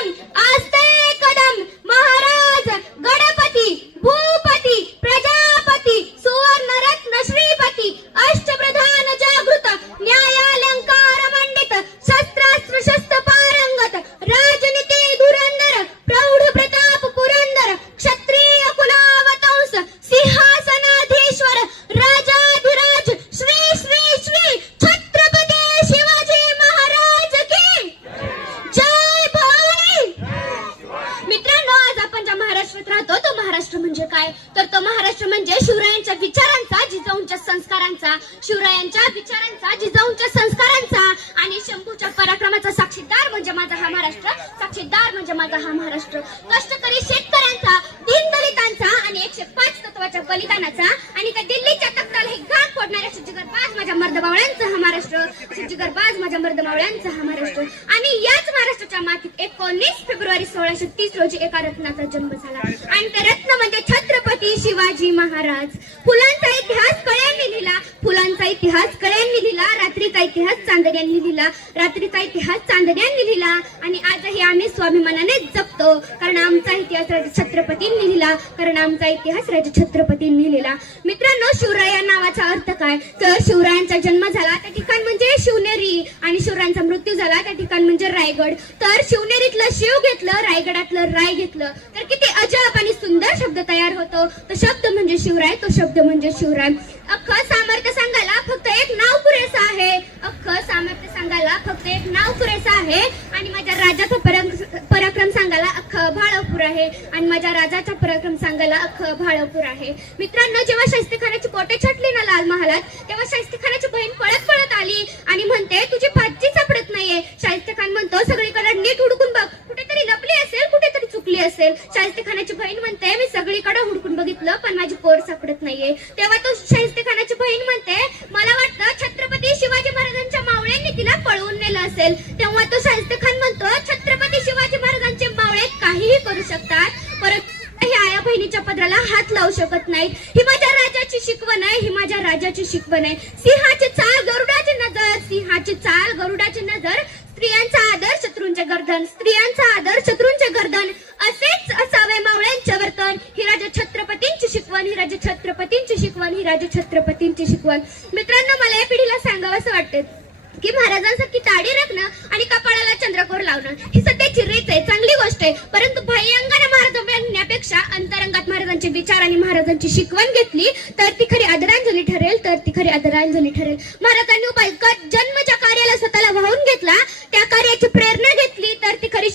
I. महाराष्ट्रात राहतो तो महाराष्ट्र म्हणजे काय? तर तो महाराष्ट्र म्हणजे शिवरायांच्या विचारांचा जिजाऊंच्या संस्कारांचा. शिवरायांच्या विचारांचा जिजाऊंच्या संस्कारांचा. आणि शंभूच्या पराक्रमाचा साक्षीदार म्हणजे माझा हा महाराष्ट्र. साक्षीदार म्हणजे माझा हा महाराष्ट्र. कष्टकरी शेतकऱ्यांचा दीनदलितांचा आणि एकशे पाच तत्वाच्या बलिदानाचा. आणि त्या दिल्लीच्या तख्ताला हे घाट फोडणाऱ्या शिवजीगरबाज माझ्या मर्दबावळ्यांचा हा महाराष्ट्र. शिवजीगरबाज माझ्या मर्दबावळ्यांचा हा महाराष्ट्र. आणि याच महाराष्ट्राच्या मातीत एकोणीस फेब्रुवारी सोळाशे तीस रोजी एका रत्नाचा जन्म झाला. आणि त्या रत्न म्हणजे छत्रपती शिवाजी महाराज. फुलांचा इतिहास कळ्यांनी लिहिला फुलांचा इतिहास कळ्यांनी लिहिला रात्रीचा इतिहास चांदण्यांनी लिहिला. रात्रीचा इतिहास चांदण्यांनी लिहिला. आणि आजही आम्ही स्वाभिमानाने जपतो. कारण आमचा इतिहास राजा छत्रपतींनी लिहिला. कारण आमचा इतिहास राजा छत्रपतींनी लिहिला. मित्रांनो शिवराय या नावाचा अर्थ काय? तर शिवरायांचा जन्म झाला त्या ठिकाण म्हणजे शिवनेरी. आणि शिवरायांचा मृत्यू झाला त्या ठिकाण म्हणजे रायगड. तर शिवनेरीतलं शिव घेतलं रायगडातलं राय घेतलं. तर किती अजब आणि सुंदर शब्द तयार होतो. तो शब्द म्हणजे शिवराय तो शब्द म्हणजे शिवराय. अख्खं सामर्थ्य सांगायला फक्त एक नाव पुरेसं आहे. अख्खं सामर्थ्य फक्त एक नाव पुरेसं आहे. आणि माझ्या राजाचा पराक्रम सांगायला अख्ख भाळवपूर आहे. आणि माझ्या राजाचा पराक्रम सांगायला अख्ख भाळवपूर आहे. मित्रांनो जेव्हा शाहिस्तेखानाची कोटे छटली ना लाल महालात तेव्हा शास्तीखानाची बहीण पळत पळत आली आणि म्हणते तुझी भाजी सापडत नाहीये. शाहिस्तेखान म्हणतो सगळीकडे नीट हुडकून बघ. कुठेतरी लपली असेल कुठेतरी चुकली असेल. शाहिस्तेखानाची बहीण म्हणते मी सगळीकडे हुडकून बघितलं पण माझी पोर सापडत नाहीये. तेव्हा तो शाहिस्तेखानाची बहीण म्हणते मला वाटतं छत्रपती शिवाजी महाराजांच्या मावळ्यांनी तिला पळवून नेलं असेल तेव्हा तो शाहिस्तेखान म्हणतो छत्रपती शिवाजी महाराजांचे मावळे काहीही करू शकतात परंतु ही आया बहिणीच्या पदराला हात लावू शकत नाहीत. ही माझ्या राजाची शिकवण आहे ही माझ्या राजाची शिकवण आहे. सिंहाची चाल गरुडाची नजर सिंहाची चाल गरुडाची नजर. स्त्रियांचा आदर शत्रूंचे गर्दन. स्त्रियांचा आदर शत्रूंचे गर्दन. असेच असावे मावळ्यांचे वर्तन. ही राजा छत्रपतींची शिकवण ही राजा छत्रपतींची शिकवण ही राजा छत्रपतींची शिकवण. मित्रांनो मला या पिढीला सांगावं असं वाटतं की महाराजांसारखी ताडी राखणं आणि कपाळाला चंद्रकोर लावणं ही सध्याची रीत आहे चांगली गोष्ट आहे. परंतु बाह्यांगाने महाराज अंतरंगात महाराजांचे विचार आणि महाराजांची शिकवण घेतली तर ती खरी आदरांजली ठरेल तर ती खरी आदरांजली ठरेल. महाराजांनी उपाय जन्मच्या कार्याला स्वतःला वाहून घेतला त्या कार्याची प्रेरणा घेतली तर ती खरी